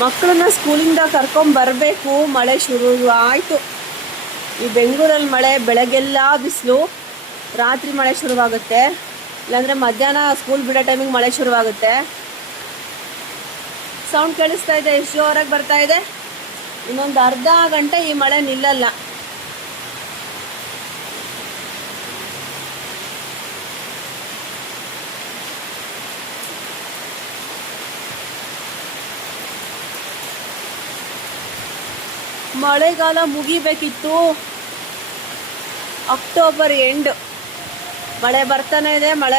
ಮಕ್ಕಳನ್ನ ಸ್ಕೂಲಿಂದ ಕರ್ಕೊಂಬರಬೇಕು, ಮಳೆ ಶುರು ಆಯಿತು. ಈ ಬೆಂಗಳೂರಲ್ಲಿ ಮಳೆ ಬೆಳಗ್ಗೆಲ್ಲ ಬಿಸಿಲು, ರಾತ್ರಿ ಮಳೆ ಶುರುವಾಗುತ್ತೆ, ಇಲ್ಲಾಂದರೆ ಮಧ್ಯಾಹ್ನ ಸ್ಕೂಲ್ ಬಿಡೋ ಟೈಮಿಗೆ ಮಳೆ ಶುರುವಾಗುತ್ತೆ. ಸೌಂಡ್ ಕೇಳಿಸ್ತಾ ಇದೆ, ಎಷ್ಟು ಜೋರಾಗಿ ಬರ್ತಾ ಇದೆ. ಇನ್ನೊಂದು ಅರ್ಧ ಗಂಟೆ ಈ ಮಳೆ ನಿಲ್ಲಲ್ಲ. ಮಳೆಗಾಲ ಮುಗಿಬೇಕಿತ್ತು, ಅಕ್ಟೋಬರ್ ಎಂಡ್. ಮಳೆ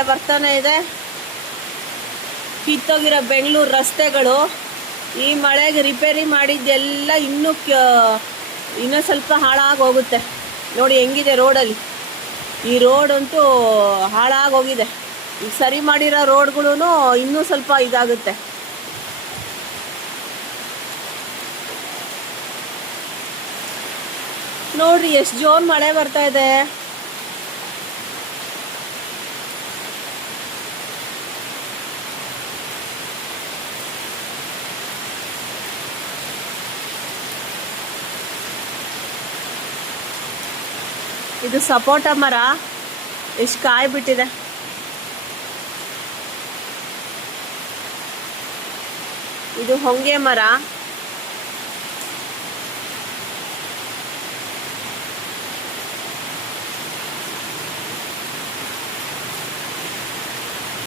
ಬರ್ತಾನೆ ಇದೆ. ಕಿತ್ತೋಗಿರೋ ಬೆಂಗಳೂರು ರಸ್ತೆಗಳು ಈ ಮಳೆಗೆ ರಿಪೇರಿ ಮಾಡಿದ್ದೆಲ್ಲ ಇನ್ನೂ ಸ್ವಲ್ಪ ಹಾಳಾಗಿ ಹೋಗುತ್ತೆ. ನೋಡಿ ಹೆಂಗಿದೆ ರೋಡಲ್ಲಿ. ಈ ರೋಡ್ ಅಂತೂ ಹಾಳಾಗೋಗಿದೆ. ಈಗ ಸರಿ ಮಾಡಿರೋ ರೋಡ್ಗಳೂ ಇನ್ನೂ ಸ್ವಲ್ಪ ಇದಾಗುತ್ತೆ. ನೋಡ್ರಿ ಎಷ್ಟು ಜೋರು ಮಳೆ ಬರ್ತಾ ಇದೆ. ಇದು ಸಪೋಟ ಮರ, ಎಷ್ಟು ಕಾಯಿ ಬಿಟ್ಟಿದೆ. ಇದು ಹೊಂಗೆ ಮರ.